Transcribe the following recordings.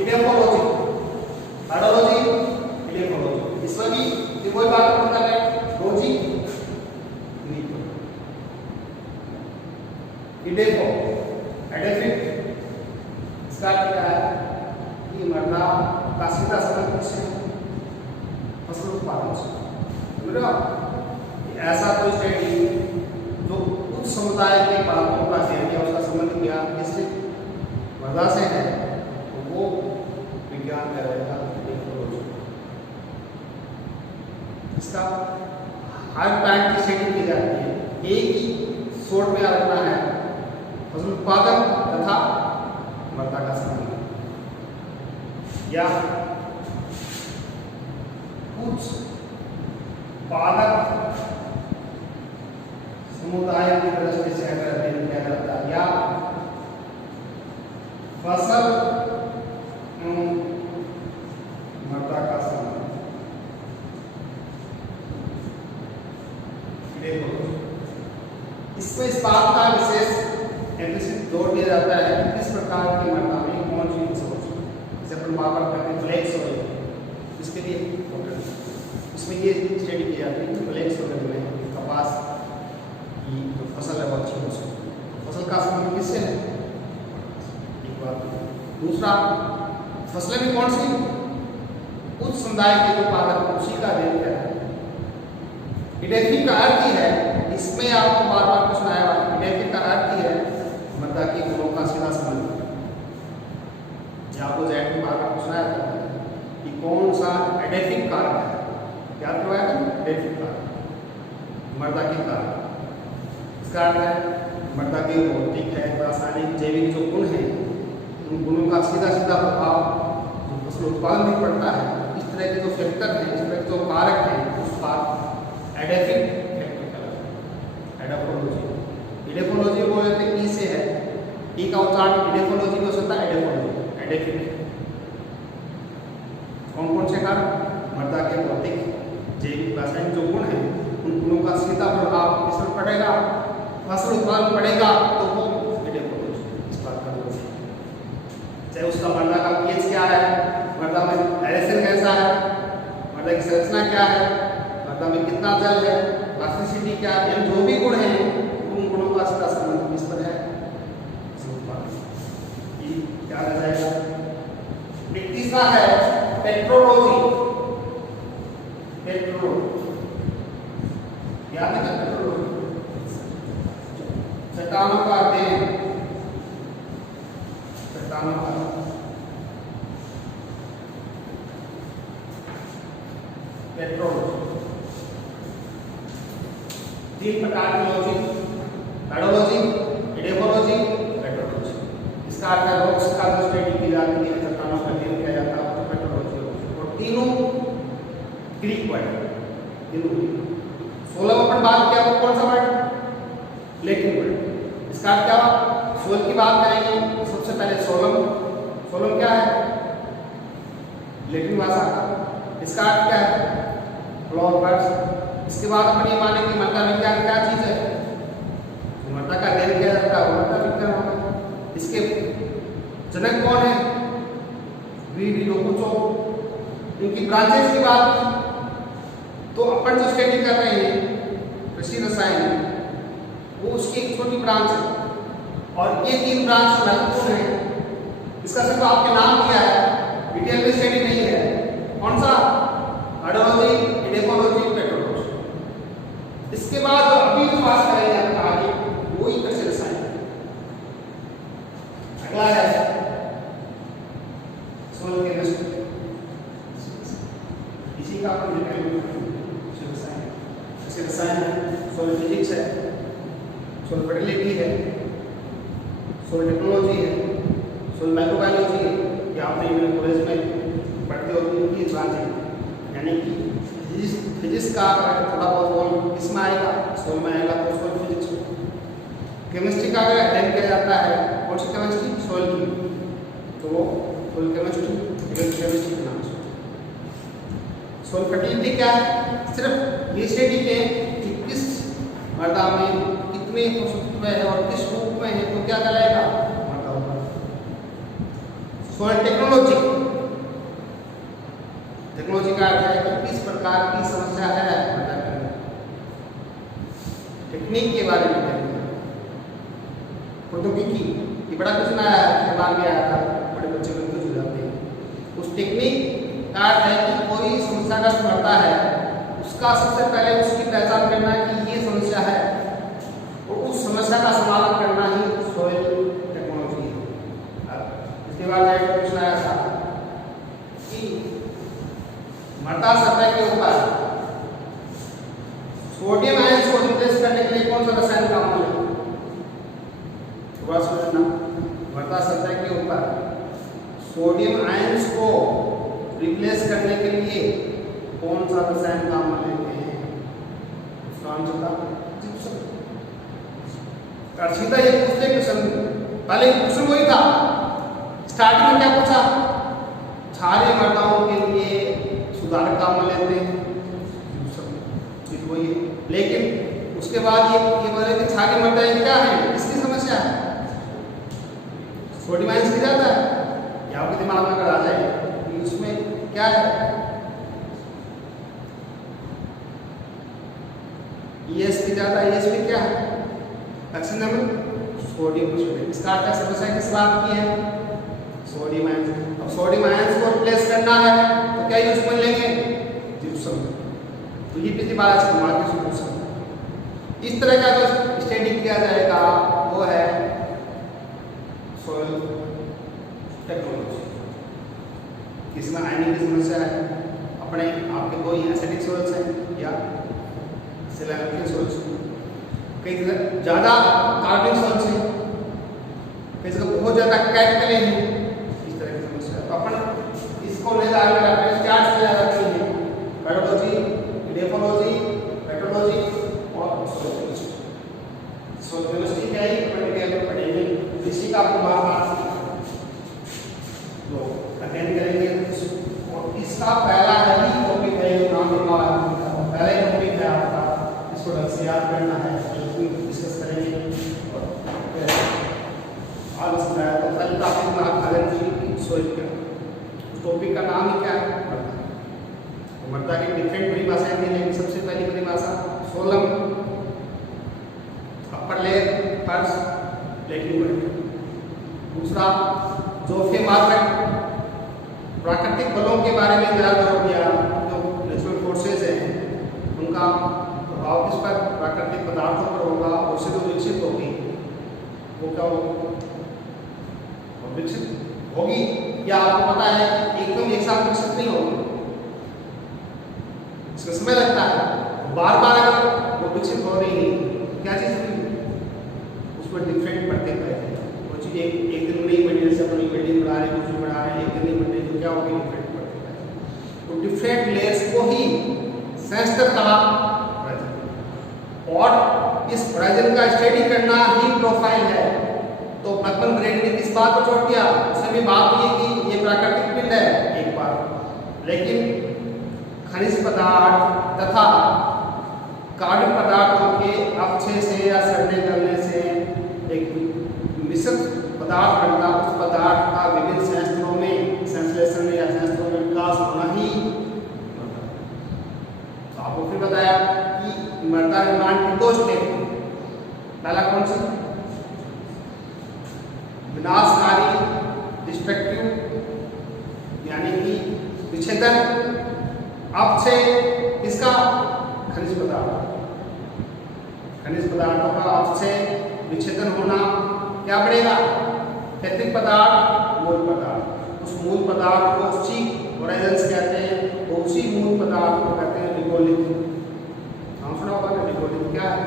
Edaphology, hydrology, edaphology, इसमें भी ये कोई बात नहीं कर रहे हैं, लॉजी नहीं। इडेफो एडेफिक, इसका क्या है कि मरना का सीधा संबंध किससे, फसल उत्पादन से। समझ रहे हो? ऐसा कोई स्टडी जो उच्च समुदाय के बातों का अध्ययन किया, उसका संबंध क्या किससे, मृदा से है, तो वो विज्ञान कहलाएगा इडेफोलॉजी। इसका हर टाइप की स्टडी की जाती है, एक ही शॉर्ट में रखना है फसल उत्पादन तथा मृदा का संबंध, या कुछ पादप समुदाय की दृष्टि से अगर अध्ययन किया जाता है, या फसल मृदा का संबंध। इसमें इस बात का विशेष जोर दिया जाता है कि किस प्रकार की मृदा में कौन सी फसल, जैसे अपन बात करते हैं फ्लेक्स सॉइल, इसके लिए इसमें ये स्टडी की जाती है कि फ्लेक्स सॉइल में कपास की जो फसल है वो अच्छी हो सकती है। फसल का संबंध किससे है, एक बात। दूसरा, फसलें भी कौन सी, उच्च समुदाय के जो पादप उसी का अध्ययन किया है। इडेफिक का अर्थ ही है, इसमें आपको बार बार क्वेश्चन आया हुआ, इडेफिक का अर्थ ही है मृदा के गुणों का सीधा संबंध। आपको जेड में बार बार क्वेश्चन आया था कि कौन सा एडेफिक कारक है, क्या करवाया था, एडेफिक कारक, मृदा के कारक। इसका अर्थ है मृदा के भौतिक है, रासायनिक, जैविक जो गुण हैं, उन गुणों का सीधा सीधा प्रभाव जो फसल उत्पादन में पड़ता है। इस तरह के जो फैक्टर हैं, इस तरह के जो कारक हैं, उस कारक एडेफिक एडेफोलॉजी। इडेफोलॉजी वो कहते हैं ई से है, ई का उच्चारण इडेफोलॉजी में होता है, एडेफोलॉजी एडेफिक। कौन कौन से कारक, मृदा के भौतिक, जैविक, रासायनिक जो गुण हैं, उन गुणों का सीधा प्रभाव किस पर पड़ेगा, फसल उत्पादन पड़ेगा, तो वो इडेफोलॉजी। इस बात का चाहे उसका मृदा का पीएच क्या है, मृदा में एरेशन कैसा है, मृदा की संरचना क्या है, मृदा में कितना जल है, प्लास्टिसिटी क्या है, जो भी गुण हैं उन गुणों का सीधा संबंध किस पर है, ये क्या रह जाएगा। एक तीसरा है पेट्रोलॉजी। पेट्रोलॉजी याद है, पेट्रोलॉजी चट्टानों का अध्ययन, चट्टानों का पेट्रोलॉजी। तीन प्रकार की लॉजी, हाइड्रोलॉजी, इडेफोलॉजी, पेट्रोलॉजी। इसका अर्थ है रॉक्स का जो स्टडी की जाती है, चट्टानों का अध्ययन किया जाता है, तो पेट्रोलॉजी। और तीनों ग्रीक वर्ड, तीनों 16 अपन बात किया तो कौन सा वर्ड, लैटिन वर्ड। इसका अर्थ क्या, सोल की बात करेंगे सबसे पहले सोलम। सोलम क्या है, लैटिन भाषा का। इसका अर्थ क्या है, फ्लावर बर्ड्स। इसके बाद अपन ये माने कि मृदा विज्ञान क्या चीज है, मृदा का अध्ययन किया जाता है, मृदा विज्ञान होगा। इसके जनक कौन है, वी लोकुचो। इनकी ब्रांचेस की बात की तो अपन जो स्टडी कर रहे हैं कृषि रसायन, वो उसकी एक छोटी ब्रांच है, और ये तीन ब्रांच महत्वपूर्ण है। इसका सिर्फ आपके नाम किया है, डिटेल में स्टडी नहीं है। कौन सा, हाइड्रोलॉजी, इडेफोलॉजी, पेट्रोलॉजी। इसके बाद अभी जो बात करेंगे हम आगे, वो ही कृषि रसायन। अगला है सोल केमिस्ट्री, इसी का अपन डिटेल कृषि रसायन, सोल फिजिक्स है, सोल फर्टिलिटी है, सोल टेक्नोलॉजी है, सोल माइक्रोबायोलॉजी है। ये आपने कॉलेज में पढ़ते हो, उनकी ब्रांच है। यानी कि फिजिक्स का थोड़ा बहुत इसमें आएगा, सोल में आएगा, तो सोल फिजिक्स। केमिस्ट्री का अगर अध्ययन किया जाता है, कौन सी केमिस्ट्री, सोल की, तो वो सोल केमिस्ट्री, केमिस्ट्री के नाम से। सोल फर्टिलिटी क्या है, सिर्फ ये स्टडी के कि किस मृदा में कितने पोषक तत्व है और किस रूप में है, तो क्या कहलाएगा, मृदा होगा। सॉइल टेक्नोलॉजी, टेक्नोलॉजी का अर्थ है कि किस प्रकार की समस्या है मृदा के अंदर, टेक्निक के बारे में करेंगे। प्रौद्योगिकी ये बड़ा क्वेश्चन आया है, दिमाग में आया था, बड़े बच्चे कंफ्यूज हो जाते हैं। उस टेक्निक का अर्थ है कि कोई समस्याग्रस्त मृदा है, उसका सबसे पहले उसकी पहचान करना कि ये समस्या है और उस समस्या का समाधान करना ही सॉइल टेक्नोलॉजी है। इसके बाद क्वेश्चन आया था कि मृदा सतह के ऊपर सोडियम आयन को रिप्लेस करने के लिए कौन सा रसायन काम में लेगा? थोड़ा समझना, मृदा सतह के ऊपर सोडियम आयन्स को रिप्लेस करने के लिए कौन सा रसायन काम में लेते हैं? उसका आंसर था जिप्सम। सीधा ये पूछते क्वेश्चन, पहले क्वेश्चन वही था, स्टार्टिंग में क्या पूछा? क्षारीय मृदाओं के लिए सुधारक काम में लेते हैं जिप्सम, वही है। लेकिन उसके बाद ये बोले कि क्षारीय मृदाएं क्या है, किसकी समस्या है? सोडियम आयन्स की ज्यादा है। ये आपके दिमाग में अगर आ जाए कि उसमें क्या है, ES की ज्यादा, ES में क्या है? ऑक्सीजन नंबर सोडियम, इसका क्या समस्या किस बात की है? Sodium ions. अब सोडियम आयन्स को रिप्लेस करना है तो क्या यूज में लेंगे? जिप्सम। तो ये पिछली बार आज कमाल की जिप्सम। इस तरह का जो स्टडी किया जाएगा वो है सॉइल टेक्नोलॉजी। किसमें आयनिक की समस्या है, अपने आपके कोई एसिडिक सॉइल्स हैं या सैलिनिक सॉइल्स, कई जगह ज़्यादा कार्बनिक सॉइल्स हैं, कई जगह बहुत ज़्यादा कैटकले हैं, इस तरह की समस्या। तो अपन इसको ले जाकर अपने चार्ट से ज़्यादा करेंगे पेडोलॉजी, डेफोलॉजी, मेट्रोलॉजी और सोशियोलॉजी। सोशियोलॉजी क्या है पढ़ेंगे, इसी का आपको बार-बार तो अटेंड करेंगे। और इसका पहला है ही टॉपिक है, जो नाम लिखा है पहला ही टॉपिक है आपका, इसको ढंग से याद करना है, डिस्कस करेंगे। और आज समझाया तो कल टॉपिक में आप सॉइल का टॉपिक का नाम ही क्या है? मृदा की डिफरेंट परिभाषाएं दी, लेकिन सबसे पहली परिभाषा सोलम, अपर लेयर, फर्श, प्लेटिंग। दूसरा जोखे मात्रक, प्राकृतिक बलों के बारे में ज़्यादा जोर दिया, जो नेचुरल फोर्सेस हैं उनका प्रभाव किस पर, प्राकृतिक पदार्थों पर होगा, उससे जो विकसित होगी वो क्या होगी, विकसित होगी या आपको पता है एकदम एक साथ विकसित नहीं होगी, इसका समय लगता है। बार बार अगर वो विकसित हो रही है क्या चीज़ होगी, उसमें डिफरेंट बढ़ते हैं। वो चीज़ एक दिन में नहीं बढ़ी, जैसे अपनी बिल्डिंग बढ़ा रहे, कुछ बढ़ा रहे, एक दिन नहीं बढ़ रही, तो क्या होगी, डिफरेंट बढ़ते हैं। तो डिफरेंट लेयर्स को ही सेंसर कहा और इस होराइजन का स्टडी करना ही प्रोफाइल है। तो बर्कमन ग्रेड ने किस बात को छोड़ दिया, उसने भी बात की कि ये प्राकृतिक पिंड है एक बार, लेकिन खनिज पदार्थ तथा कार्बनिक पदार्थों के अपक्षय से या सड़ने गलने से एक मिश्रित पदार्थ बनता, उस पदार्थ का विभिन्न संयंत्रों में संश्लेषण या संयंत्रों में विकास होना ही। तो आपको फिर बताया कि मृदा निर्माण की 2 स्टेप, पहला कौन सी, विनाशकारी डिस्ट्रक्टिव यानी कि विच्छेदन, अपक्षय इसका खनिज पदार्थों का अपक्षय विच्छेदन होना, क्या बढ़ेगा, पैतृक पदार्थ, मूल पदार्थ। उस मूल पदार्थ को उसी होराइजन्स कहते हैं, तो उसी मूल पदार्थ को कहते हैं रिगोलिथ। नाम सुना होगा ना रिगोलिथ क्या है?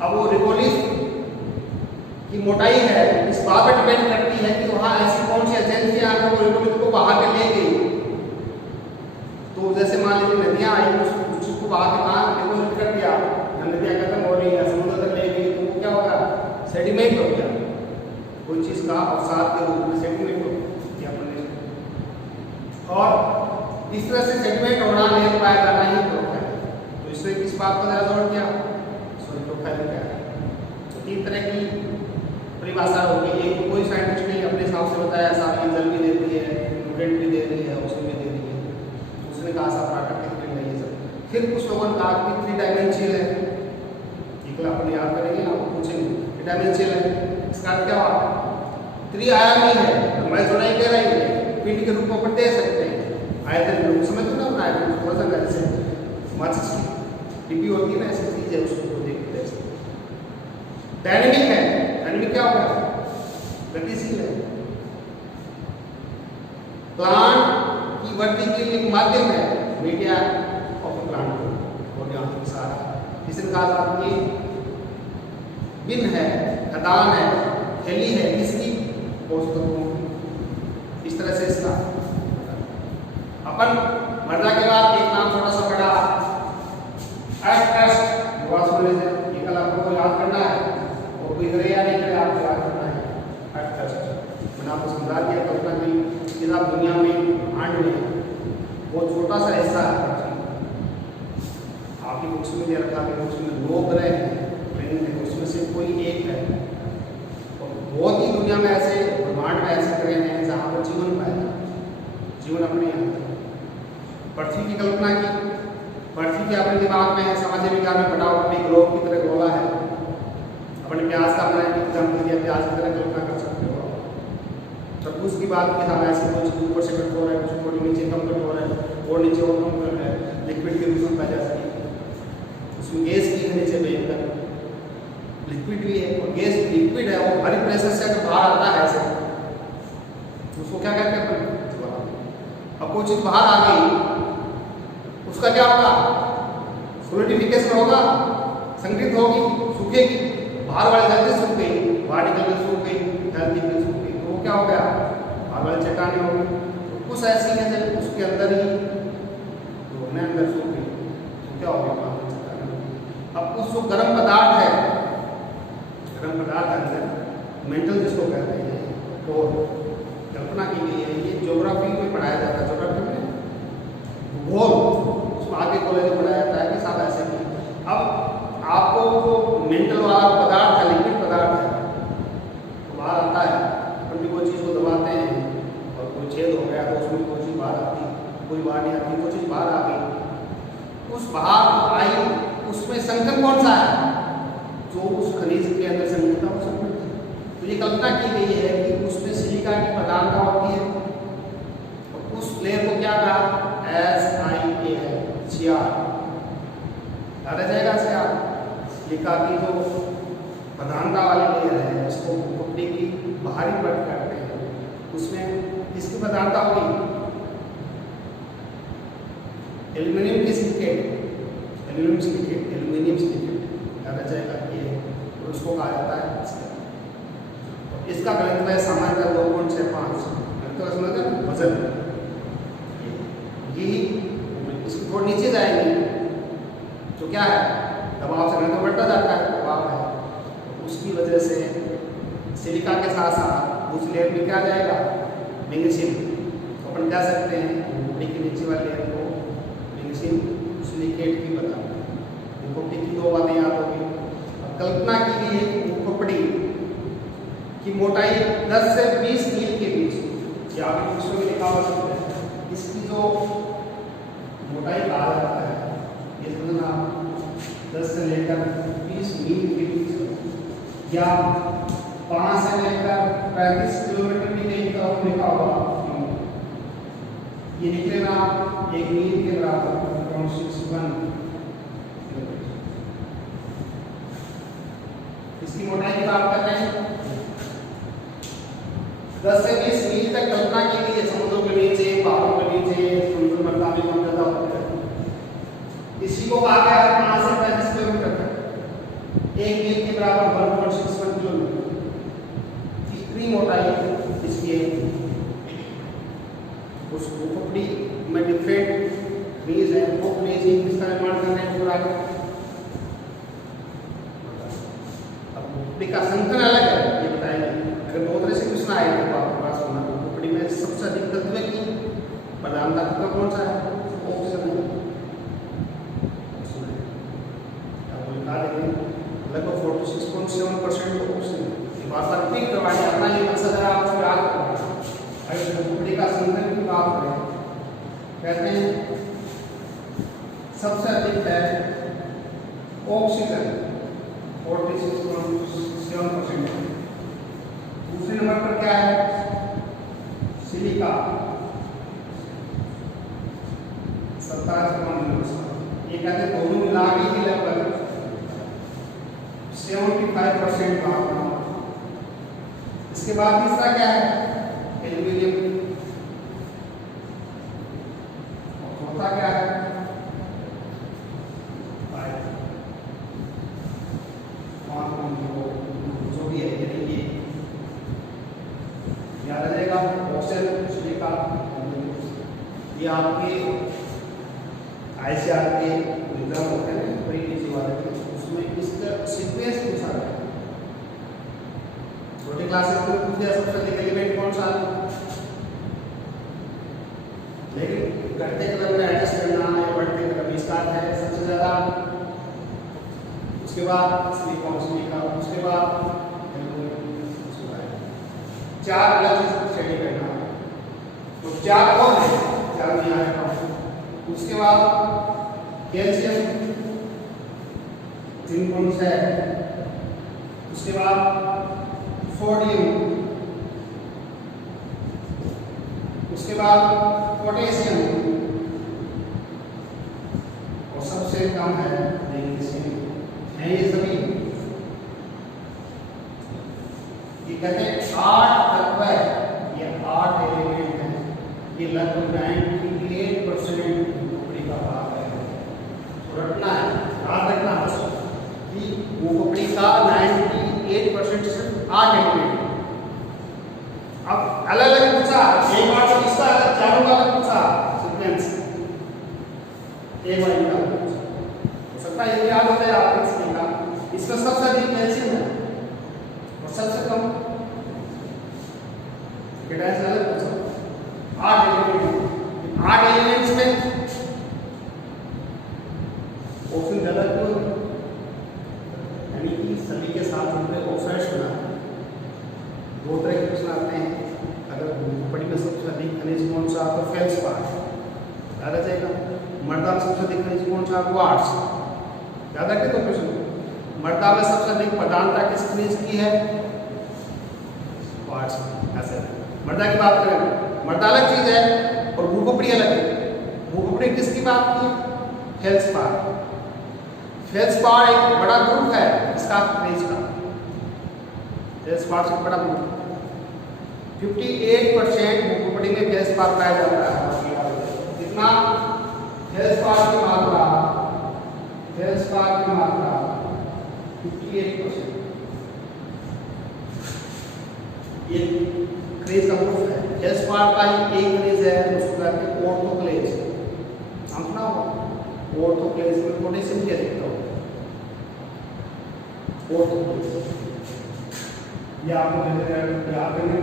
अब वो रिगोलिथ की मोटाई है इस बात पर डिपेंड करती है कि वहाँ ऐसी कौन सी एजेंसियाँ हैं वो रिगोलिथ को बहा के ले गई। तो जैसे मान लीजिए नदियाँ आई, उसको बहा के कहाँ रिगोलिथ कर दिया, नदियाँ खत्म हो रही है, समुद्र तक ले गई, तो क्या होगा, सेडिमेंट हो गया, कोई चीज़ का अवसाद के रूप में सेडिमेंट हो गया। और इस तरह से सेडिमेंट होना, लेयर पाया जाना ही प्रोफाइल। तो इससे किस बात पर ज़्यादा जोर दिया, सॉइल प्रोफाइल क्या है। तो 3 तरह की परिभाषा होगी, एक कोई साइंटिस्ट ने अपने हिसाब से बताया, साथ में जल भी देते फिर कुछ लोगों ने कहा कि 3 डायमेंशियल है, एक अपन याद करेंगे, आपको पूछेंगे 3 डायमेंशियल है, इसका अर्थ क्या हुआ? 3 आयामी है, लंबाई चौड़ाई कह रही है, पिंड के रूप में अपन दे सकते हैं, आयतन के रूप समझते ना, अपना आयतन थोड़ा सा जैसे माचिस की डिब्बी होती है ना, ऐसी चीज है, उसको देखते हैं। डायनेमिक है, डायनेमिक क्या होगा? गतिशील है। प्लांट की वृद्धि के लिए एक माध्यम है, मीडिया ऑफ प्लांट और यहाँ पे सारा इसने कहा था कि बिन है, खदान है, थैली है, किसकी? पोषक तत्वों की। इस तरह से इसका अपन मरना के बाद एक नाम छोटा सा पढ़ा ट्रस्ट, ये कल आपको याद करना है और कोई करे या नहीं करे आपको याद करना है। ट्रस्ट मैंने आपको समझा दिया, कल्पना की कि आप दुनिया में आंड में वो छोटा सा हिस्सा है, आपकी बुक्स में दे रखा है, उसमें 9 ग्रह हैं, उसमें से कोई एक है, और बहुत ही दुनिया में ऐसे ब्रह्मांड में ऐसे ग्रह हैं जहाँ पर जीवन पाएगा, जीवन अपने यहाँ। पृथ्वी की कल्पना की, पृथ्वी के अपने दिमाग में है, सामाजिक विज्ञान में पढ़ा हुआ, अपने ग्लोब की तरह गोला है, अपने प्याज का अपना एग्जाम्पल दिया, प्याज की तरह कल्पना कर सकते हो। जब उसकी बात की हम ऐसे कुछ ऊपर से कट हो रहा है, कुछ थोड़ी नीचे कम कट हो रहा है, और नीचे और कम कर रहा है, लिक्विड के रूप में पाया जा सकती है, उसमें गैस की है नीचे बेहतर, लिक्विड भी है, और गैस लिक्विड है, वो भारी प्रेशर से अगर बाहर आता है ऐसे, उसको क्या कहते हैं अपन? अब कोई चीज बाहर आ गई, उसका क्या होगा? सोलिडिफिकेशन होगा, संगठित होगी, सूखेगी, बाहर वाली धरती सूख गई, बाहर निकल के सूख गई, धरती में सूख गई, तो वो क्या हो गया? बाहर वाली चट्टानें होगी। तो कुछ ऐसी है जब उसके अंदर ही अंदर सूख गई, तो क्या हो गया? अब कुछ जो गर्म पदार्थ है, गर्म पदार्थ अंदर मेंटल जिसको कहते हैं, तो कल्पना की गई है, ये ज्योग्राफी में पढ़ाया जाता है, ज्योग्राफी में भूगोल उसमें आगे कॉलेज में पढ़ाया जाता है कि साहब ऐसे नहीं। अब आपको जो मेंटल वाला पदार्थ है, लिक्विड पदार्थ है, तो बाहर आता है, अपन भी कोई चीज़ को दबाते हैं और कोई छेद हो गया तो उसमें कोई चीज़ बाहर आती है, कोई बाहर नहीं आती, कोई चीज़ बाहर आ गई, उस बाहर आई उसमें संगठन कौन सा है? जो उस खनिज के अंदर संगठन हो सकता है। तो ये कल्पना की गई है कि उसमें सिलिका की प्रधानता होती है, और उस लेयर को क्या कहा? SiA है, सियार, याद आ जाएगा सियार, सिलिका की जो प्रधानता वाली लेयर है, जिसको भूकंपी की बाहरी परत कहते हैं, उसमें इसकी प्रधानता होगी एल्यूमिनियम की silicate, aluminium silicate, aluminium silicate, याद आ जाएगा ये, और उसको कहा जाता है इसका गणित है सामान्यतः 2.65, तो समझते वजन, ये इसको थोड़ा नीचे जाएंगे तो क्या है? दबाव से घनत्व बढ़ता जाता है, दबाव है, तो उसकी वजह से सिलिका के साथ साथ उस लेयर में क्या जाएगा? मैग्नीशियम, तो अपन कह सकते हैं भूकटी के नीचे वाले लेयर को मैग्नीशियम सिलिकेट की बता, भूकटी की 2 बातें याद होगी। अब कल्पना की गई है भूकटी की मोटाई 10 से 20 मील के बीच, या आपके पुस्तकों में लिखा हुआ है, इसकी जो मोटाई कहा जाता है, ये समझना 10 से लेकर 20 मील के बीच, या 5 से लेकर 35 किलोमीटर की रेंज का लिखा हुआ, ये निकलेगा 1 मील के बराबर 0.61 किलोमीटर। इसकी मोटाई की बात कर रहे हैं, 10 से 20 मील तक कल्पना की गई है, समुद्रों के नीचे, पहाड़ों के नीचे, समुद्र में काफी कम ज्यादा होता है। इसी को कहा गया है 5 से 35 किलोमीटर तक, 1 मील के बराबर 1.61 किलोमीटर, इतनी मोटाई इसकी है। उस भूकटी में डिफरेंट खनिज है, वो खनिज किसका निर्माण कर रहे हैं पूरा। अब भूकटी का संगठन अलग है, ये बताएंगे। अगर 2 तरह से क्वेश्चन आए तो आपके पास होना, भूकटी में सबसे अधिक तत्व की प्रधानता का कौन सा है? ऑक्सीजन है, आपको लिखा देंगे लगभग 46.7% ऑक्सीजन। ये बात तकनीक करवानी अपना ये मकसद है आपको याद करना। अगर भूकटी का संगठन की बात करें, कहते हैं सबसे अधिक है ऑक्सीजन 46.7%। दूसरे नंबर पर क्या है? सिलिका 27.9%। ये कहते हैं दोनों मिला के ही लगभग 75% मात्रा। इसके बाद तीसरा क्या है? एल्यूमिनियम। और चौथा क्या है? जो भी है याद रखिएगा ऑक्सीजन, सिलिका, ये आपके आईसीआर के एग्जाम होते हैं प्री पीजी वाले, उसमें इसका सीक्वेंस पूछा गया। छोटे क्लासेस में पूछ दिया सबसे अधिक एलिमेंट कौन सा, लेकिन घटते क्रम में एडजस्ट करना है, बढ़ते क्रम में स्टार्ट है सबसे ज्यादा, उसके बाद सिलिकॉन, सिलिका, उसके बाद चार अलग स्टडी करना है। तो चार कौन है? चार में आएगा। उसके बाद कैल्शियम 3.6 है। उसके बाद सोडियम, उसके बाद पोटेशियम, और सबसे कम है मैग्नीशियम। है ये सभी, ये कहते हैं 8 तत्व है, ये 8 एलिमेंट हैं। ये लगभग 98% खोपड़ी का भाग है। तो रखना है, याद रखना बस कि खोपड़ी का 98% सिर्फ 8 एलिमेंट। अब अलग अलग पूछा, एक बार तो किसका चारों का अलग पूछा सीक्वेंस, एक बार इनका हो सकता है ये याद हो जाए आपको। इसका सबसे अधिक कैल्शियम है और सबसे कम पोटेशियम अलग पूछा। 8 एलिमेंट्स में ऑक्सीजन ज्यादा क्यों, यानी कि सभी के साथ हमने ऑक्साइड्स बना। दो तरह के प्रश्न आते हैं, अगर खोपड़ी में सबसे अधिक खनिज कौन सा, तो फेल्सपार याद आ जाएगा। मर्दा में सबसे अधिक खनिज कौन सा, क्वार्ट्ज याद रखें। तो प्रश्न मर्दा में सबसे अधिक प्रधानता किस खनिज की है? क्वार्ट्ज। ऐसे मर्दा की बात करें, मर्दा अलग चीज है और भूखोपड़ी अलग है। भूखोपड़ी किसकी बात की? फेल्सपार। फेल्सपार एक बड़ा ग्रुप है इसका खनिज का, फेल्सपार से बड़ा ग्रुप। 58% भूखोपड़ी में फेल्सपार पाया जाता है। कितना? फेल्सपार की मात्रा 58%। ये खनिज का ग्रुप है। फेल्सपार का ही एक खनिज है उसको कहते हैं ऑर्थोक्लेज। नाम सुना होगा ऑर्थोक्लेज में पोटेशियम क्या दिखता होगा? ऑर्थोक्लेज ये आपको याद करना है।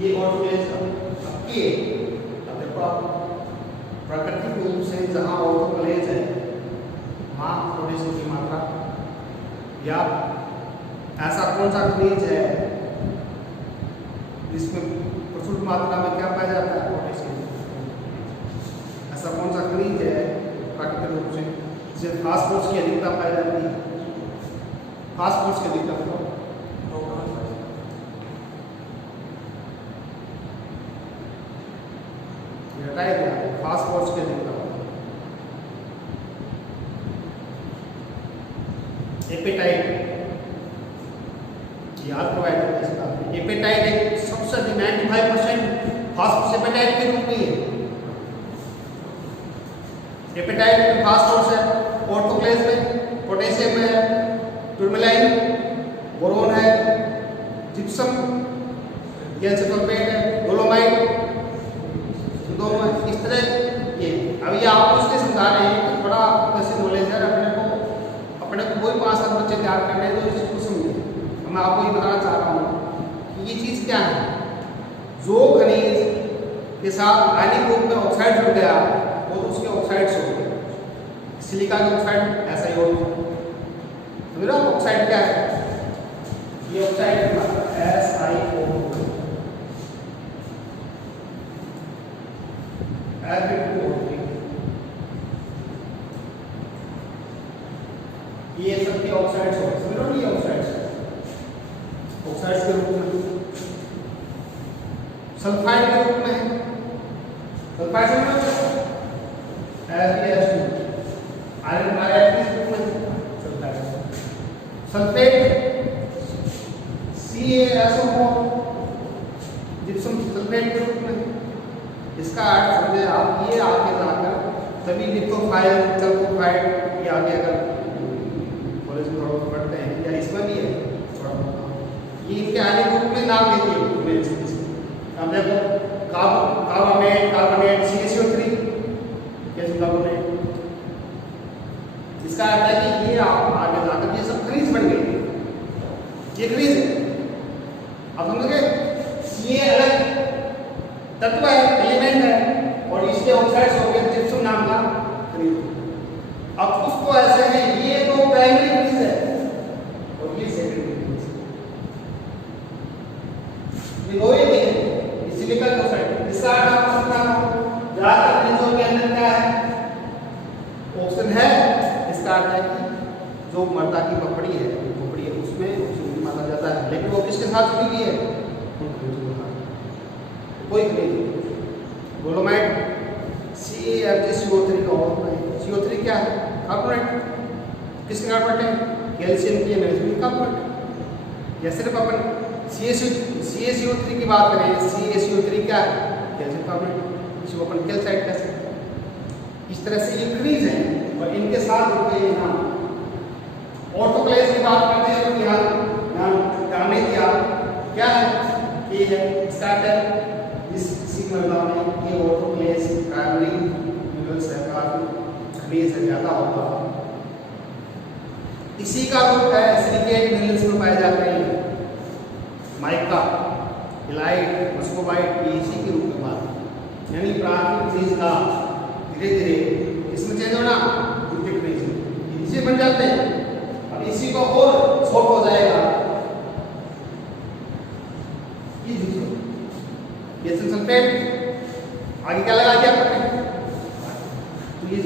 ये ऑर्थोक्लेज के प्राकृतिक रूप से जहाँ ऑर्थोक्लेज है वहाँ पोटेशियम की मात्रा, या ऐसा कौन सा खनिज है जिसमें प्रचुर मात्रा में क्या पाया जाता है? पोटेशियम। ऐसा कौन सा खनिज है प्राकृतिक रूप से जिसमें फास्फोरस की अधिकता पाई जाती है? फास्फोरस की अधिकता फास्फोरस के अधिकता। एपेटाइट याद प्रोवाइड करता है इसका। एपेटाइट एक सबसे अधिक 95% फास्फोरस एपेटाइट के रूप में है। एपेटाइट में फास्फोरस है, ऑर्थोक्लेज में पोटेशियम है, टूरमेलाइन, बोरोन है, जिप्सम या सल्फेट है, डोलोमाइट, दोनों इस तरह ये। अब ये आपको इसलिए समझा रहे हैं कि थोड़ा वैसे नॉलेज है, अपने को कोई 5-7 बच्चे तैयार करने तो इसको समझे। मैं आपको ये बताना चाह रहा हूँ कि ये चीज़ क्या है। जो खनिज के साथ आयनिक रूप में ऑक्साइड जुड़ गया वो तो उसके ऑक्साइड्स हो गए। सिलिका की ऑक्साइड ऐसा ही होगा। समझ रहे हो ऑक्साइड क्या है? ये ऑक्साइड SiO2 ये सबके ऑक्साइड्स हो, समझ रहे हो? ये ऑक्साइड्स के रूप में, सल्फाइड के रूप में है। सल्फाइड समझ रहे हो? FeS2 आयरन आयड के रूप में sulphide. Sulphate CaSO4 gypsum sulphate के रूप में। इसका अर्थ समझे आप, ये आगे जाकर तभी लिथोफाइल चल्कोफाइल ये आगे अगर कॉलेज में थोड़ा पढ़ते हैं या इसमें भी है थोड़ा बहुत, ये इनके आने के रूप में नाम देते हैं। अब देखो कार्बोनेट CaCO3 कैसे कार्बोनेट, इसका अर्थ है कि ये आप आगे जाकर ये सब खनिज बन गए, ये खनिज है। अब समझ गए? ये अलग तत्व है, एलिमेंट है, और इसके ऑक्साइड्स हो गए जिप्सम नाम का खनिज। अब उसको ऐसे है, ये तो प्राइमरी खनिज है और ये सेकेंडरी खनिज है। ये दो ही नहीं है, सिलिका ऑक्साइड। इसका अर्थ आप समझना हो, ज्यादातर खनिजों के अंदर क्या है? ऑक्सीजन है। इसका अर्थ है कि जो मृदा की पपड़ी है उसमें ऑक्सीजन की मात्रा ज्यादा है, लेकिन वो किसके साथ जुड़ी हुई है? कोई नहीं। डोलोमाइट CaFgCO3 का होता है। CO3 क्या है? कार्बोनेट। किसके कार्बोनेट है? कैल्शियम के मैग्नीशियम कार्बोनेट। या सिर्फ अपन CaCO3 की बात करें, CaCO3 क्या है? Calcium carbonate. इसको अपन कैल्साइट कह सकते हैं। इस तरह से ये खनिज है और इनके साथ होते हैं नाम। ऑर्थोक्लेज की बात करते हैं तो ध्यान नहीं दिया क्या है? ये है स्टार्टर। इसी मृदा में ये ऑर्थोक्लेज प्राइमरी मिनरल्स है, खनिज है, ज्यादा होगा। इसी का रूप है सिलिकेट मिनरल्स में पाए जाते हैं, माइका, इलाइट, मस्कोबाइट, ये इसी के रूप में बात, यानी प्राथमिक खनिज का धीरे धीरे इसमें चेंज होना, द्वितीयक खनिज इसे बन जाते हैं। अब इसी को और छोट हो जाएगा, ये सल्फेट। आगे क्या लगा दिया आपने? तो ये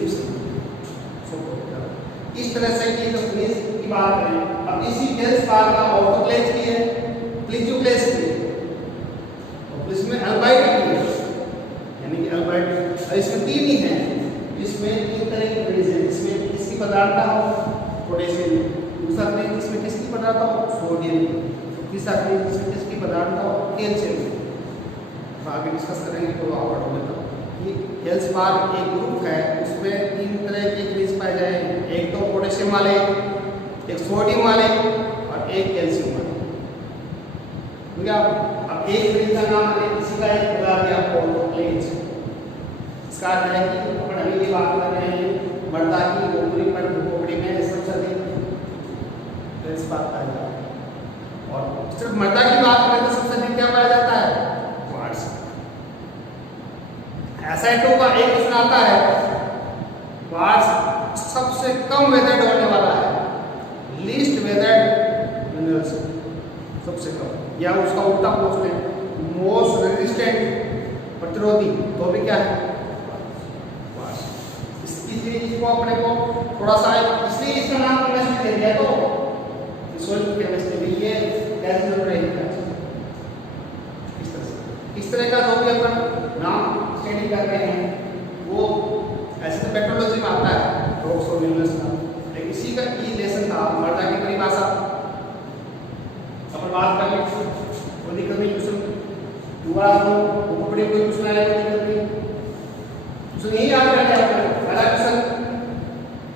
इस तरह से ये तो खनिज की बात करें। अब इसी फेल्सपार का ऑर्थोक्लेज की है, प्लिथोक्लेज की है, और इसमें अल्बाइट की है, यानी कि अल्बाइट। इसमें तीन ही है, इसमें तीन तरह की खनिज है। इसमें किसकी पदार्थता हो? पोटेशियम। दूसरा खनिज जिसमें किसकी पदार्थता हो? सोडियम। तीसरा खनिज जिसमें किसकी पदार्थता हो? कैल्शियम। आगे डिस्कस करेंगे तो आप पढ़ोगे तब। ये फेल्सपार एक ग्रुप है, उसमें तीन तरह के खनिज पाए जाएंगे, एक तो पोटेशियम वाले, एक सोडियम वाले और एक कैल्शियम वाले। ठीक है? अब एक खनिज का नाम है, इसी का एक बता दिया ऑर्थोक्लेज। इसका अर्थ है कि अपन अभी ये बात कर रहे हैं मृदा की ऊपरी खोपड़ी में सबसे अधिक फेल्सपार पाया जाता है। और सिर्फ मृदा की बात करें तो सबसे अधिक क्या पाया जाता है? SiO2 का एक क्वेश्चन आता है, क्वार्ट्ज सबसे कम वेदर्ड होने वाला है, लीस्ट वेदर्ड मिनरल्स, सबसे कम, या उसका उल्टा पूछ लें, मोस्ट रेजिस्टेंट, प्रतिरोधी, तो भी क्या है? इसलिए इसको अपने को थोड़ा सा, इसलिए इसका नाम केमिस्ट्री दे दिया। तो सॉइल केमिस्ट्री में ये कैसे जरूर रहेगा, इस तरह का जो भी अपन नाम स्टडी कर रहे हैं वो ऐसे तो पेट्रोलॉजी में आता है, रॉक्स और मिनरल्स का, लेकिन इसी का ये लेसन था मृदा की परिभाषा। अपन बात कर लें, कोई दिक्कत नहीं, क्वेश्चन हुआ तो खोपड़ी कोई क्वेश्चन आया कोई दिक्कत नहीं, क्वेश्चन यही याद रखना है। पहला क्वेश्चन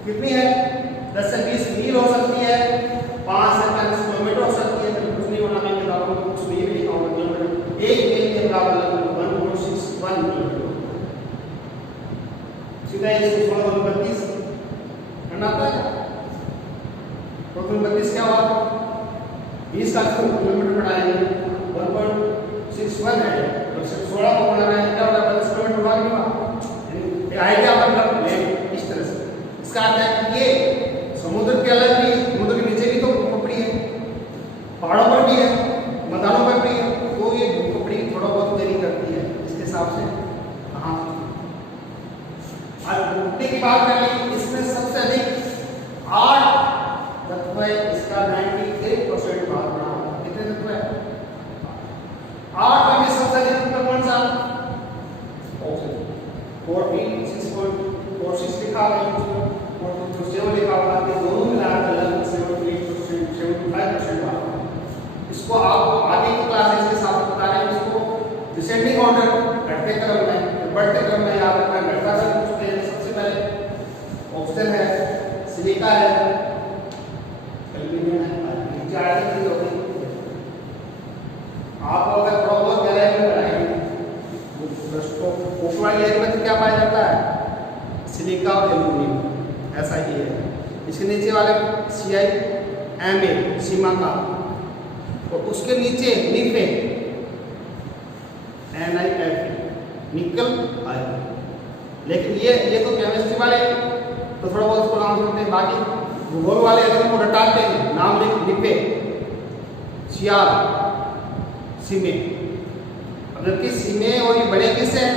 कितनी है? 10 से 20 मील हो सकती है, 5 से 35 किलोमीटर हो सकती है। तो कुछ नहीं होना, मैं बता रहा हूँ, कुछ नहीं लिखा होगा किलोमीटर, एक मील के बराबर 1.61 किलोमीटर। सीधा इसको 32 करना था। 32 क्या हुआ? 20 का किलोमीटर बढ़ाएंगे, 1.61 है, तो 16 को बढ़ाना है, क्या होगा? 40 किलोमीटर बढ़ा दूंगा, आएगा मतलब इस तरह से। इसका इसका अर्थ है कि ये समुद्र के अलग भी, समुद्र के नीचे भी तो भूखपड़ी है, पहाड़ों पर भी है, मैदानों पर भी है, तो ये भूखपड़ी थोड़ा बहुत वेरी करती है इसके हिसाब से। हाँ, आज भूखपड़ी की बात कर ली, इसमें सबसे अधिक 8 तत्व है, इसका 98% भाग बना। कितने तत्व है? 8 में सबसे अधिक तत्व कौन सा? ऑक्सीजन। 46 लिखा हुआ है, 47 लिखा हुआ है, ये दोनों मिलाकर लगभग 78% 75% भाग है। इसको आप आगे की क्लासेस के साथ बता रहे हैं, इसको डिसेंडिंग ऑर्डर, घटते क्रम में, बढ़ते क्रम में याद रखना। घटता से पूछते हैं, सबसे पहले ऑक्सीजन है, सिलिका है, एल्यूमिनियम है, चार चीज होती है। आप अगर थोड़ा बहुत गहराई में पढ़ाएंगे तो ऊपरी लेयर में तो क्या पाया जाता है? सिलिका और एल्यूमिनियम, ऐसा ही है। इसके नीचे वाले CiMa सीमा का, और उसके नीचे निफे NiF निकल आयन। लेकिन ये तो केमिस्ट्री वाले तो थोड़ा बहुत उसको नाम सुनते हैं, बाकी भूगोल वाले अगर वो रटाते हैं नाम लिख निफे, सियाल, सीमे। जबकि सीमे और ये बड़े किससे हैं?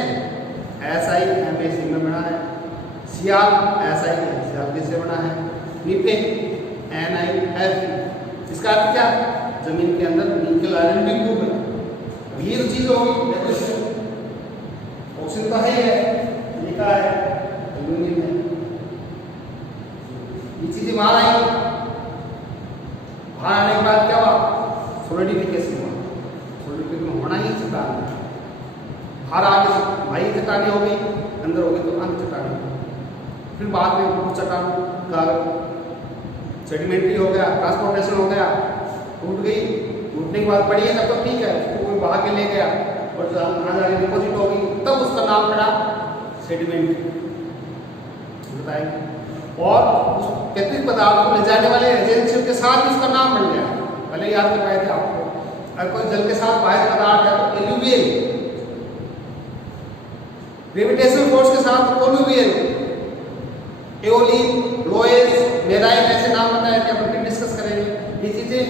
SiMa सीमे बना है, सियाल सियाल किससे बना है? निफे NiF। इसका अर्थ क्या? जमीन के अंदर निकल आयरन भी खूब है। अब ये तो चीज होगी, ऑक्सीजन तो है, लिखा है, एल्यूमिनियम है, ये चीजें बाहर आई। बाहर आने के बाद क्या हुआ? सोलिडिफिकेशन हुआ। सोलिडिफिकेशन होना ही चट्टान है। बाहर आगे भाई चट्टानें हो गई, अंदर हो गई तो अंत चट्टानें। फिर बाद में चट्टान का सेडिमेंट्री हो गया, ट्रांसपोर्टेशन हो गया, टूट गई, टूटने के बाद पड़ी है तब तो ठीक है, तो कोई बहा के ले गया और कहाँ जाके डिपोजिट हो गई, तब उसका नाम पड़ा सेडिमेंट। बताएंगे। और उस पैतृक पदार्थ को ले जाने वाले एजेंसियों के साथ उसका नाम बन गया। पहले याद कर पाए थे आपको, अगर कोई जल के साथ बाह्य पदार्थ है तो एल्यूवियल, ग्रेविटेशनल फोर्स के साथ कोलुवियल, एओलिन, लोएस, मेराइन, ऐसे नाम बताए थे, अपन फिर डिस्कस करेंगे ये चीजें।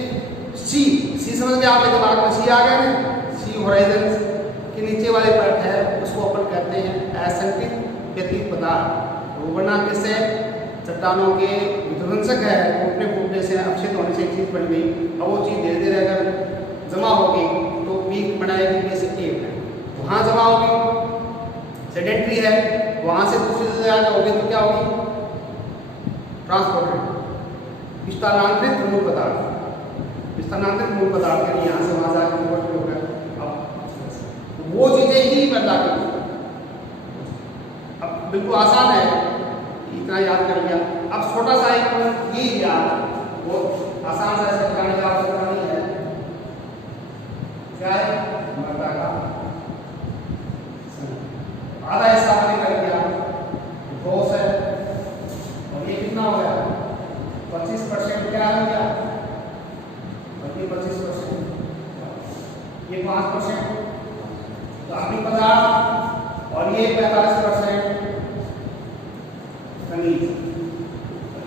सी समझ गए आपके दिमाग में? सी आ गया ना, सी होराइजन के नीचे वाले पार्ट है, उसको अपन कहते हैं एसेंटिक पैतृक पदार्थ। वो बना किससे? चट्टानों के विध्वंसक है, टूटने फूटने से, अपक्षित होने से एक चीज बन गई। अब वो चीज धीरे धीरे अगर जमा होगी तो पीक बनाएगी, जैसे केव है, वहां जमा होगी, सेडेंट्री है, वहां से दूसरी जगह होगी तो क्या होगी? ट्रांसपोर्टेड, स्थानांतरित मूल पदार्थ। स्थानांतरित मूल पदार्थ यानी यहाँ से वहां जाकर कन्वर्ट हो गया। अब वो चीजें ही बदला गई। अब बिल्कुल आसान है, इतना याद कर लिया। अब छोटा सा एक ये याद, वो आसान सा ऐसे करने की आवश्यकता नहीं है। क्या है? मृदा का आधा हिस्सा मैंने कर दिया, ठोस है, और ये कितना हो गया? 25% क्या हो गया? 25%, ये 5%, तो आपकी पदार्थ, और ये 45% खनिज।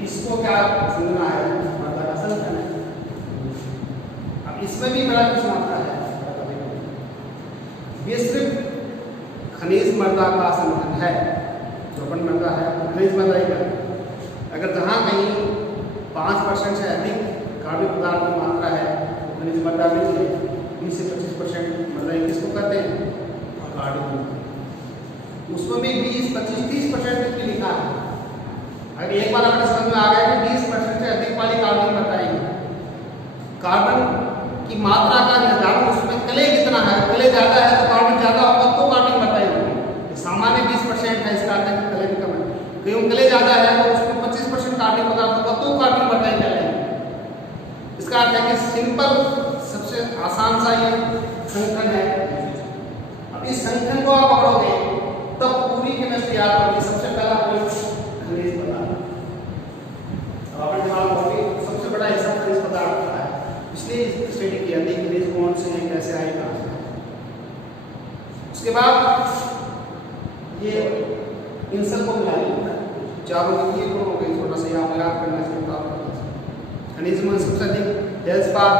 इसको क्या सुनना है? मृदा का संगठन है। अब इसमें भी बड़ा कुछ मात्रा है, ये सिर्फ खनिज मृदा का संगठन है, जो अपन मृदा है खनिज मृदा ही है। अगर जहाँ कहीं 5% से अधिक कार्बनिक पदार्थ की मात्रा है तो खनिज मृदा में 20 से 25% मृदा किसको कहते हैं? कार्बनिक। उसमें भी 20, 25, 30% की लिखा है। अगर एक बार अपने समझ में आ गया कि 20% से अधिक वाली कार्बन बताएंगे, कार्बन की मात्रा का निर्धारण उसमें कले कितना है, कले ज्यादा है तो कार्बन ज्यादा होगा तो कार्बन बताएंगे। सामान्य 20% है, इसका अर्थ है कि कले भी कम है। कहीं कले ज्यादा है तो उसमें 25% कार्बनिक पदार्थ होगा तो कार्बन बताएंगे। इसका अर्थ है कि सिंपल, सबसे आसान सा ये संगठन है। अब इस संगठन को आप पकड़ोगे तब पूरी केमिस्ट्री याद होगी। सबसे पहला खनिज पदार्थ, आपने दिमाग होगी सबसे बड़ा हिस्सा खनिज पदार्थ का है, इसलिए स्टडी किया थी खनिज कौन से हैं, कैसे आए, कहां से। उसके बाद ये इन सब को मिला लिया, चारों में ये कौन हो गई, थोड़ा सा यहाँ याद करना चाहिए, प्राप्त करना चाहिए। खनिज में सबसे अधिक फेल्सपार,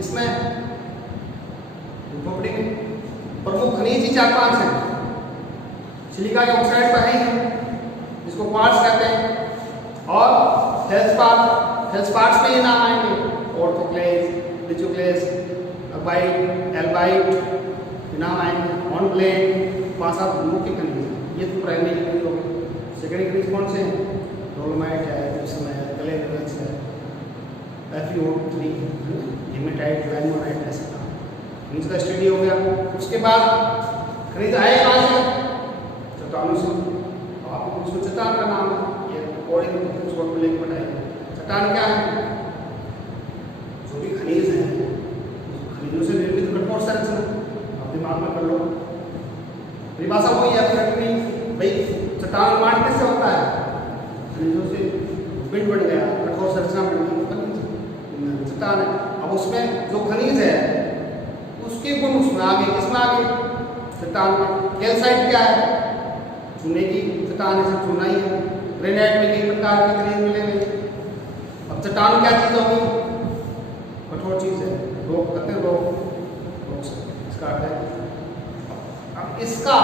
इसमें प्रमुख खनिज ही 4-5 हैं। सिलिका के ऑक्साइड तो है ही, इसको क्वार्ट्ज कहते हैं। और फेल्सपार्स में ये नाम आएंगे, ऑर्थोक्लेज, लिचोक्लेज, अबाइट, एल्बाइट, ये नाम आएंगे। ऑनब्लेन, 5-7 मुख्य खनिज हैं। ये तो प्राइमरी खनिज हो गए। सेकेंडरी खनिज कौन से हैं? डोलोमाइट है, जिप्सम है, क्ले मिनरल्स है, FeO3, हेमेटाइट, लैमोनाइट, ऐसा खनिज का स्टडी हो गया। उसके बाद खनिज आए कहाँ से? चट्टानों से। आपको उसको चट्टान का नाम ये कोड़े को छोड़ में लेकर बताएंगे। चट्टान क्या है? जो भी खनिज है, खनिजों से निर्मित कठोर संरचना, आप दिमाग में कर लो। परिभाषा वही है भाई, चट्टान निर्माण किससे होता है? खनिजों से पिंड बन गया, कठोर संरचना बन गई, चट्टान है। अब उसमें जो खनिज है उसके गुण उसमें आगे, किसमें आगे? चट्टान में। कैल्साइट क्या है? चूने की चट्टान है, चूना ही है। ग्रेनाइट में कई प्रकार के खनिज मिलेंगे। अब चट्टान क्या चीज होगी? कठोर चीज है, रोक कहते हैं, रोक इसका अर्थ है। अब इसका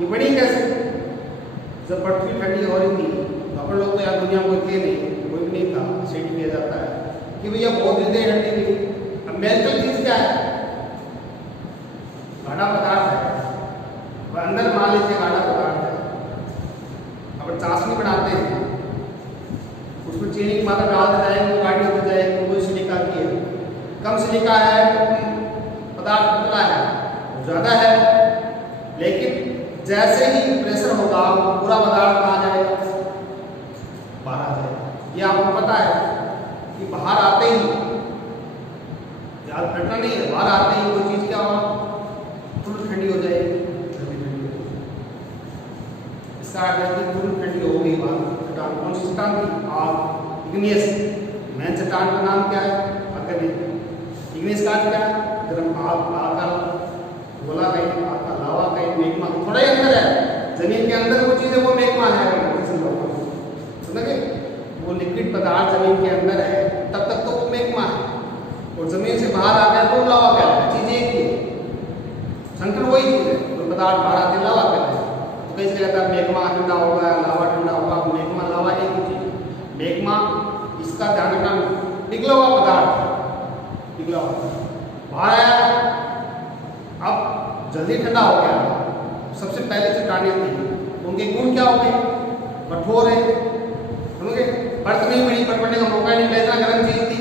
ये बड़ी कैसे? जब पृथ्वी ठंडी हो रही थी तो अपन लोग तो यार दुनिया में थे नहीं, कोई भी नहीं था, स्टडी किया जाता है कि भैया बहुत देर ठंडी हुई। अब मेल्टल चीज क्या है? गाढ़ा पदार्थ है, वह अंदर मान लीजिए गाढ़ा पदार्थ है। अब चाशनी बनाते हैं, उसमें चीनी की मात्रा डालते जाएंगे, वो गाढ़ी होती जाएगी, वो सिलिका की है। कम सिलिका है, पदार्थ पतला है, ज़्यादा है, लेकिन जैसे ही प्रेशर होगा पूरा पदार्थ कहाँ जाएगा? बाहर आ जाएगा। ये आपको पता है कि बाहर आते ही, याद फटना नहीं है, बाहर आते ही कोई चीज़ क्या होगा? तुरंत ठंडी हो जाएगी। इसका अर्थ है कि तुरंत ठंडी हो गई बात। चट्टान कौन सी चट्टान थी? आग, इग्नियस। मेन चट्टान का नाम क्या है? अग्नि। इग्नियस का अर्थ क्या है? गर्म आग, आग का गोला कहीं, आग का लावा कहीं, मैग्मा। थोड़ा ही अंदर है, जमीन के अंदर वो चीज़ है, वो मैग्मा है। समझे? वो लिक्विड पदार्थ जमीन के अंदर है, तब तक तो वो मैग्मा है, और जमीन से बाहर आ गया तो लावा क्या है? चीज़ एक ही है, संकर वही चीज़ है। तो पदार्थ बाहर आते लावा क्या है? तो कई से कहता है मैग्मा ठंडा होगा, लावा ठंडा होगा। मैग्मा लावा एक ही चीज़ है। मैग्मा, इसका ध्यान रखना, पिघला हुआ पदार्थ, पिघला हुआ बाहर आया, अब जल्दी ठंडा हो गया। सबसे पहले चट्टानें थी, उनके गुण क्या हो गए? कठोर है, समझे? बर्फ नहीं बनी, पड़ने का मौका नहीं मिला, इतना गर्म चीज थी।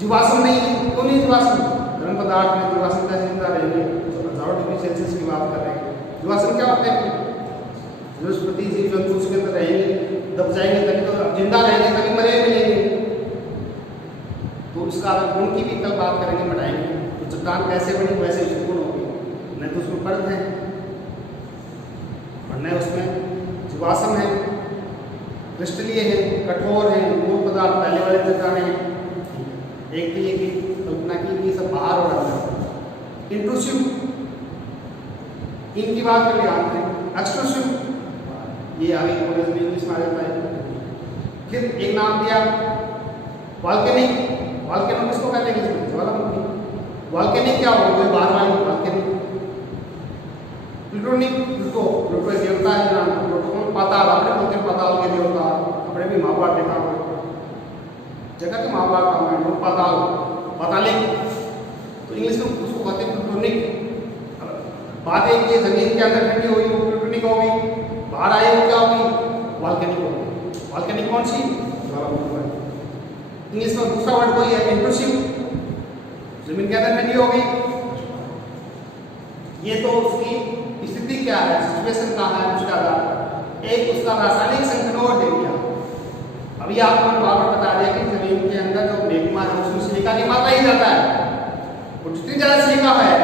जीवाश्म नहीं है, क्यों नहीं जीवाश्म? गर्म पदार्थ में जीवाश्म कैसे जिंदा रहेंगे? तो 1000 डिग्री सेल्सियस की बात कर रहे हैं। जीवाश्म क्या होते हैं? वनस्पति जीव जंतु उसके अंदर रहेंगे, दब जाएंगे तभी तो, अब जिंदा रहेंगे तभी मरे मिलेंगे। तो उसका अगर गुण की भी कल बात करेंगे, बढ़ाएंगे, तो चट्टान कैसे बनी वैसे ही गुण होगी। नहीं तो उसमें परत है, पढ़ना है उसमें। जीवाश्म है, क्रिस्टलीय है, कठोर है, मूल पदार्थ पहले वाले चट्टानें हैं। एक तो ये की कल्पना की सब बाहर और अंदर। इंट्रूसिव, इनकी बात कर लिया आपने। एक्सट्रूसिव, ये आगे कॉलेज में इंग्लिश में आ जाता है। फिर एक नाम दिया वॉल्केनिक। वॉल्केनो किसको कहते हैं? इंग्लिश में ज्वालामुखी। वॉल्केनिक क्या होगा? कोई बाहर वाली वॉल्केनिक। प्लूटोनिक, प्लूटो, प्लूटो एक देवता है नाम। प्लूटो कौन? पाताल, अपने बोलते हैं पाताल के देवता। अपने भी महाभारत देखा हुआ जगह के महाभारत का नाम पाताल, पातालिक। तो इंग्लिश में उसको कहते हैं प्लूटोनिक। बात एक ये जमीन के अंदर ठंडी हुई वो प्लूटोनिक होगी, बाहर आई वो क्या होगी? वॉल्केनिक होगी। वॉल्केनिक कौन सी? ज्वालामुखी। इंग्लिश में दूसरा वर्ड कोई है इंट्रूसिव, जमीन के अंदर ठंडी होगी। ये तो उसकी स्थिति क्या है, सिचुएशन कहाँ है, उसका आधार। एक उसका रासायनिक संगठन और दे दिया। अभी आपको बार बार बता दिया कि जमीन के अंदर जो मैग्मा है उसमें सिलिका की मात्रा ही ज्यादा है, और जितनी ज्यादा सिलिका है,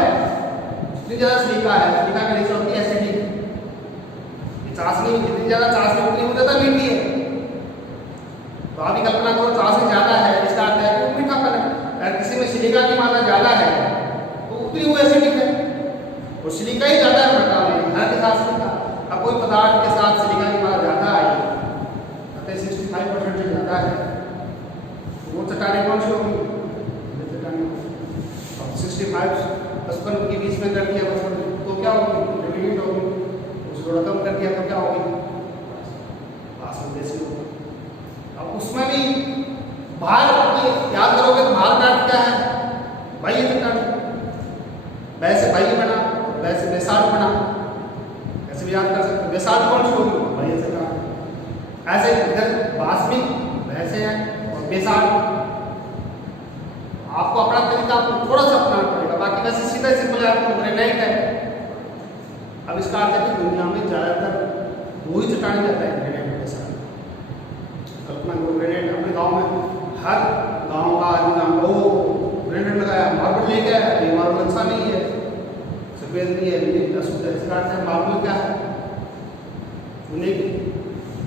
जितनी ज्यादा सिलिका है, सिलिका का नेचर होती है एसिडिक। चाशनी, जितनी ज्यादा चाशनी उतनी वो ज्यादा मीठी है। तो आप ही कल्पना करो, चाशनी ज्यादा है, इसका अर्थ है कि मीठापन है। अगर किसी में सिलिका की मात्रा ज्यादा है तो उतनी वो एसिडिक है, और सिलिका ही ज्यादा है। हर के साथ सिलिका, अब कोई पदार्थ के साथ सिलिका की मात्रा ज्यादा आई कहते हैं 65% से ज़्यादा है, वो चट्टानें कौन सी होगी? ये चट्टानें। अब 65 55 के बीच में कर दिया तो क्या होगी? लिमिट होगी। उसको थोड़ा कम कर दिया तो क्या होगी? आसन जैसी होगी। अब उसमें भी भार याद करोगे तो भार काट क्या है? बाह्य चट्टान। वैसे बाह्य बना, वैसे बेसाल्ट बना, ऐसे भी याद कर सकते हो। बेसाल्ट कौन सी होगी? बाह्य चट्टान। ऐसे इधर बास्मिक वैसे है और बेसाल्ट। आपको अपना तरीका थोड़ा सा अपनाना पड़ेगा, बाकी वैसे सीधा सिंपल आपको ग्रेनाइट है। अब इसका अर्थ है कि दुनिया में ज़्यादातर वो ही चट्टानें जाता है ग्रेनाइट के साथ। कल्पना करो ग्रेनाइट अपने गांव में, हर गांव का आदमी नाम वो ग्रेनाइट लगाया, मार्बल ले गया, ये मार्बल अच्छा नहीं है, सफेद नहीं है, लेकिन अशुद्ध है। इसका अर्थ है मार्बल क्या है?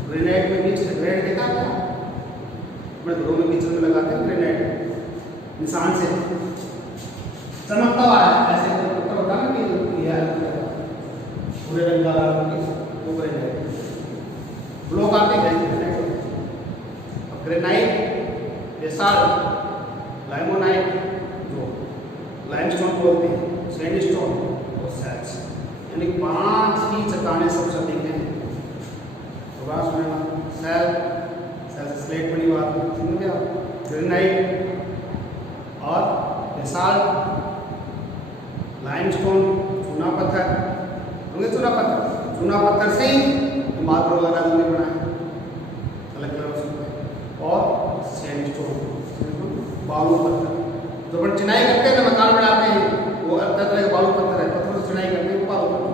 ग्रेनाइट में मिक्स ग्रेनाइट देखा क्या? अपने घरों में किचन में लगाते हैं ग्रेनाइट, निशान से चमकता हुआ है, ऐसे पत्थर होता है ना कि पूरे रंग का वो ग्रेनाइट ब्लॉक आते हैं ग्रेनाइट। अब ग्रेनाइट, बेसाल्ट, लाइमोनाइट जो लाइमस्टोन बोलते हैं, सैंडस्टोन और सैल्स, यानी 5 ही चट्टानें सबसे अधिक हैं। तो बात सुनना, सैल से स्लेट बनी बात समझ गया, ग्रेनाइट और बेसाल्ट, लाइमस्टोन चूना पत्थर, चूना पत्थर से ही मार्बल वगैरह हमने बनाया अलग अलग, और सैंडस्टोन बालू पत्थर जो अपन चिनाई करते हैं ना, मकान बनाते हैं, वो तरह तरह के बालू पत्थर है, पत्थरों से चिनाई करते हैं वो बालू पत्थर।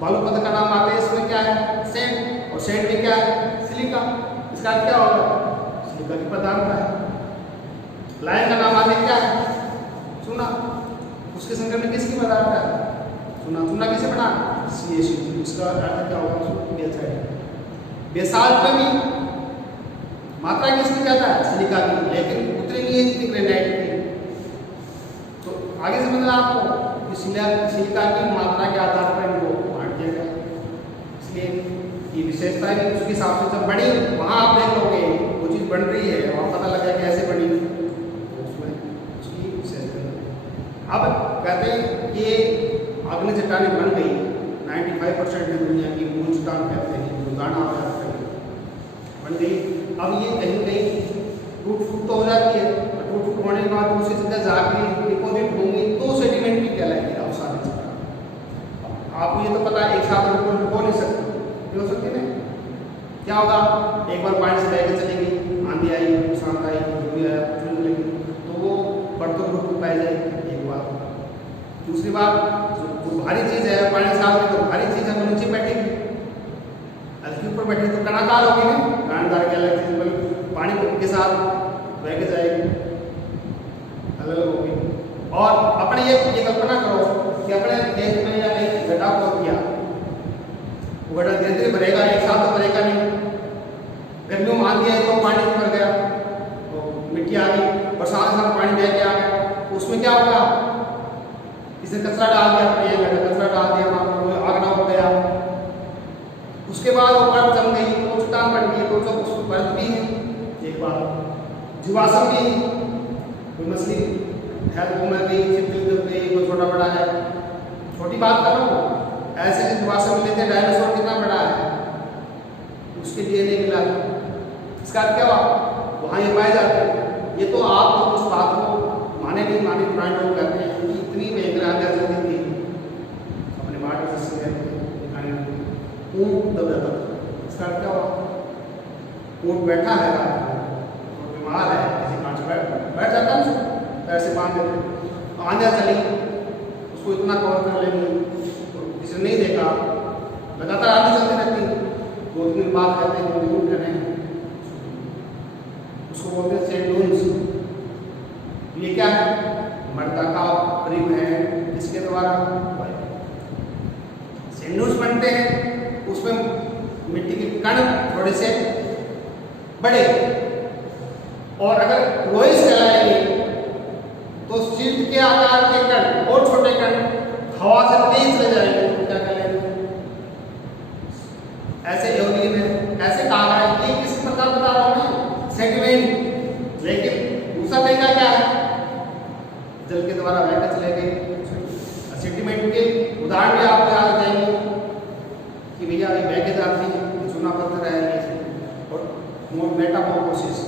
बालू पत्थर का नाम आते हैं, इसमें क्या है? सैंड, और सैंड में क्या है? सिलिका। इसका क्या होगा? सिलिका की प्रधानता है। लाइम का नाम आते क्या है? चूना। उसके संकट में किसकी पदार्थ है? चूना। चूना किसे बना? CaCO। इसका अर्थ क्या होगा? बेसाल्ट में भी मात्रा किसकी ज्यादा है? सिलिका की, लेकिन उतनी नहीं है जितनी ग्रेनाइट की। तो आगे समझना आपको कि सिलिका की मात्रा के आधार पर इनको बांट दिया गया, इसलिए ये विशेषता है कि उसके हिसाब से जब बड़ी वहाँ आप देख लोगे वो चीज़ बन रही है, वहाँ पता लगा कैसे बनी, अब कहते हैं कि अग्नि चट्टानें बन गई 95% में दुनिया की मूल चट्टान कहते हैं, जो गाना बन गई। अब ये कहीं कहीं टूट फूट तो हो जाती है, टूट फूट होने के बाद दूसरी जगह जाके डिपोजिट होंगी तो सेडिमेंट की कहलाएगी अवसादी चट्टान। आपको ये तो पता है एक साथ हो नहीं सकती, हो सकती नहीं। क्या होगा? एक बार पानी से बह के चलेगी, आंधी आई, शांत आई, जो भी आया तो वो बढ़ते रूप में पाई जाएगी। दूसरी बात, जो भारी चीज़ है पानी से आगे, तो भारी चीज़ है वो नीचे बैठेगी, हल्की ऊपर बैठेगी तो कणादार होगी ना, कणादार क्या लगती है? पानी के साथ बह के जाएगी, अलग अलग होगी। और अपने ये कल्पना करो कि अपने देश में या एक गड्ढा खोद दिया, वो गड्ढा धीरे धीरे भरेगा, एक साथ तो भरेगा नहीं। गर्मियों में आंधी आई तो पानी भर गया, तो मिट्टी आ गई, बरसात के साथ पानी बह गया, उसमें क्या होगा? इसे कचरा डाल दिया, अपने कचरा डाल दिया, वहाँ पर आग ना हो गया, उसके बाद वो परत जम गई, वो चट्टान बन गई, तो उसको परत भी है। एक बात जीवाश्म भी, कोई मछली है वो मर गई, छिपकली दब गई, कोई छोटा बड़ा है, छोटी बात कर रहा हूँ। ऐसे जीवाश्म लेते, डायनासोर कितना बड़ा है, उसके DNA मिला, इसका क्या हुआ? वहाँ ये पाए जाते हैं। ये तो आप उस बात को माने नहीं माने, पुराने लोग कहते हैं कि इतनी बेहतर जल्दी थी अपने मार्ट से ऊँट दब जाता था। इसका क्या हुआ? ऊँट बैठा है रात को, बीमार है, किसी कांच बैठ जाता है, पैर से बांध देते, आंधियाँ चली, उसको इतना कवर कर लेंगे, किसी नहीं देखा, लगातार आंधी चलती रहती, 2 दिन बाद कहते हैं 2 दिन ऊँट करने, उसको बोलते हैं सेंडून्स। ये क्या है? मृदा का करीब है, किसके द्वारा? सेंडून्स बनते हैं, उसमें मिट्टी के कण थोड़े से बड़े, और अगर लोइस कहलाएंगे तो शीट के आकार के कण और छोटे कण हवा से तेज चले जाएंगे, तो क्या कहलाएंगे? ऐसे योगी में ऐसे कहा है कि किसी प्रकार बता रहा हूँ ना, सेडिमेंट। लेकिन दूसरा तरीका क्या है, जल के द्वारा बहकर चले गए। सेडिमेंट के उदाहरण भी आपको याद आ जाएंगे कि भैया ये बह के जाती है, चूना पत्थर है ये, और मेटामॉर्फोसिस,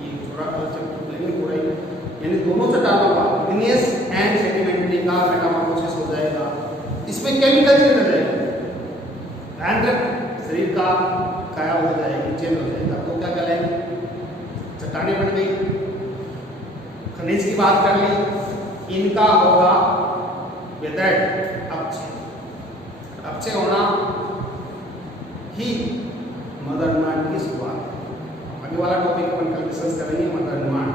ये थोड़ा कल्चर लेंगे पूरा ही, यानी दोनों चट्टानों का इग्नियस एंड सेडिमेंट्री का मेटामॉर्फोसिस हो जाएगा। इसमें केमिकल चेंज हो जाएगा, ध्यान रख, शरीर का काया हो जाएगी, चेंज हो जाएगा। तो क्या कहलाएगी, चट्टानें बन गई। खनिज की बात कर ली, इनका होगा वेदर्ड अपक्षय। अपक्षय होना ही मदर निर्माण की शुरुआत है। आगे वाला टॉपिक अपन कल डिस्कस करेंगे, मदर निर्माण।